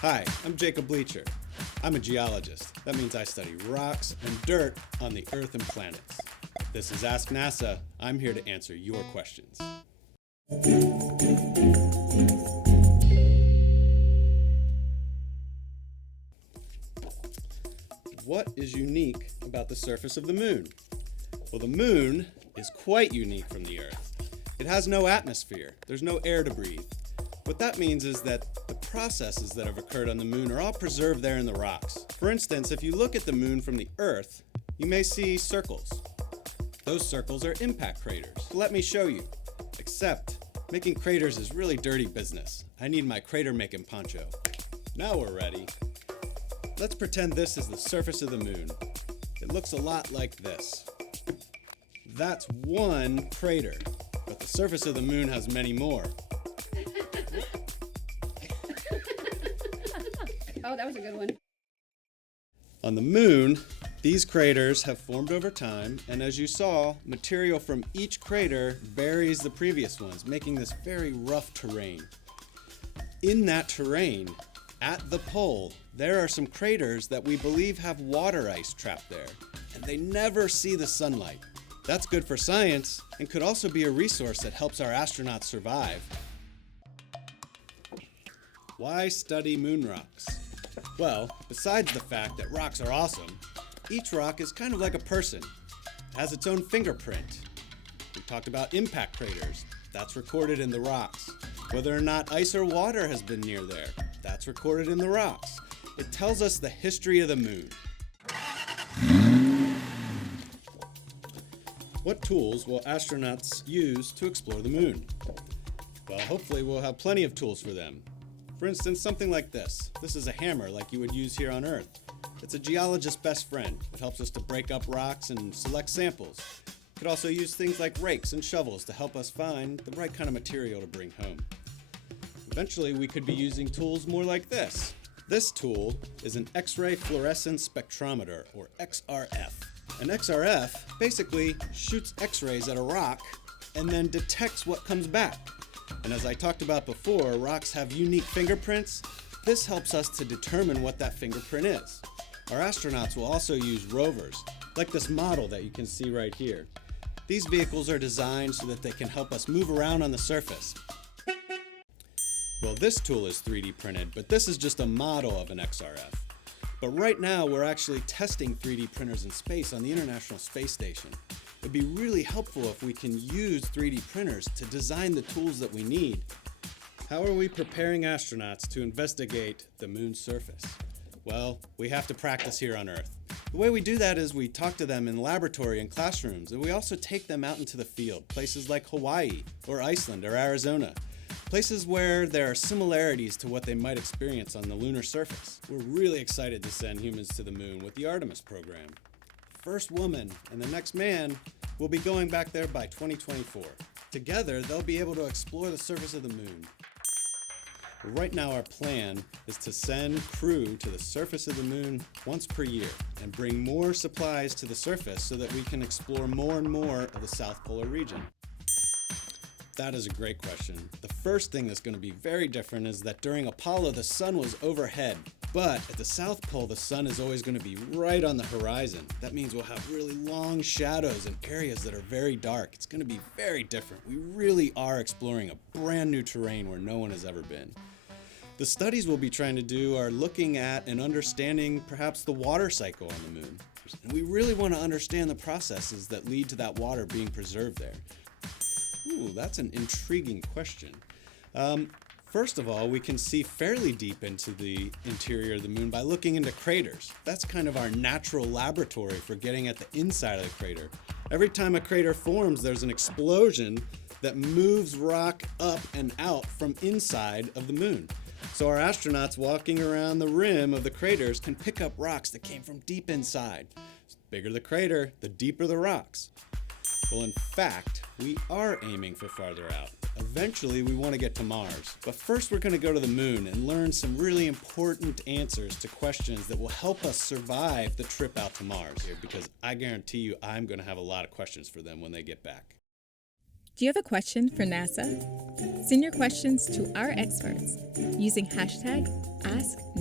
Hi, I'm Jacob Bleacher. I'm a geologist. That means I study rocks and dirt on the Earth and planets. This is Ask NASA. I'm here to answer your questions. What is unique about the surface of the moon? Well, the moon is quite unique from the Earth. It has no atmosphere. There's no air to breathe. What that means is that the processes that have occurred on the moon are all preserved there in the rocks. For instance, if you look at the moon from the Earth, you may see circles. Those circles are impact craters. Let me show you. Except, making craters is really dirty business. I need my crater making poncho. Now we're ready. Let's pretend this is the surface of the moon. It looks a lot like this. That's one crater, but the surface of the moon has many more. Oh, that was a good one. On the moon, these craters have formed over time, and as you saw, material from each crater buries the previous ones, making this very rough terrain. In that terrain, at the pole, there are some craters that we believe have water ice trapped there, and they never see the sunlight. That's good for science, and could also be a resource that helps our astronauts survive. Why study moon rocks? Well, besides the fact that rocks are awesome, each rock is kind of like a person. It has its own fingerprint. We talked about impact craters. That's recorded in the rocks. Whether or not ice or water has been near there, that's recorded in the rocks. It tells us the history of the moon. What tools will astronauts use to explore the moon? Well, hopefully we'll have plenty of tools for them. For instance, something like this. This is a hammer like you would use here on Earth. It's a geologist's best friend. It helps us to break up rocks and select samples. You could also use things like rakes and shovels to help us find the right kind of material to bring home. Eventually, we could be using tools more like this. This tool is an X-ray fluorescence spectrometer, or XRF. An XRF basically shoots X-rays at a rock and then detects what comes back. And as I talked about before, rocks have unique fingerprints. This helps us to determine what that fingerprint is. Our astronauts will also use rovers, like this model that you can see right here. These vehicles are designed so that they can help us move around on the surface. Well, this tool is 3D printed, but this is just a model of an XRF. But right now, we're actually testing 3D printers in space on the International Space Station. It'd be really helpful if we can use 3D printers to design the tools that we need. How are we preparing astronauts to investigate the moon's surface? Well, we have to practice here on Earth. The way we do that is we talk to them in laboratory and classrooms, and we also take them out into the field, places like Hawaii or Iceland or Arizona. Places where there are similarities to what they might experience on the lunar surface. We're really excited to send humans to the moon with the Artemis program. The first woman and the next man will be going back there by 2024. Together, they'll be able to explore the surface of the moon. Right now, our plan is to send crew to the surface of the moon once per year and bring more supplies to the surface so that we can explore more and more of the South Polar region. That is a great question. The first thing that's going to be very different is that during Apollo, the sun was overhead. But at the South Pole, the sun is always going to be right on the horizon. That means we'll have really long shadows and areas that are very dark. It's going to be very different. We really are exploring a brand new terrain where no one has ever been. The studies we'll be trying to do are looking at and understanding perhaps the water cycle on the moon. And we really want to understand the processes that lead to that water being preserved there. Ooh, that's an intriguing question. First of all, we can see fairly deep into the interior of the moon by looking into craters. That's kind of our natural laboratory for getting at the inside of the crater. Every time a crater forms, there's an explosion that moves rock up and out from inside of the moon. So our astronauts walking around the rim of the craters can pick up rocks that came from deep inside. The bigger the crater, the deeper the rocks. Well, in fact, we are aiming for farther out. Eventually, we want to get to Mars. But first, we're going to go to the moon and learn some really important answers to questions that will help us survive the trip out to Mars. Because I guarantee you, I'm going to have a lot of questions for them when they get back. Do you have a question for NASA? Send your questions to our experts using hashtag AskNASA.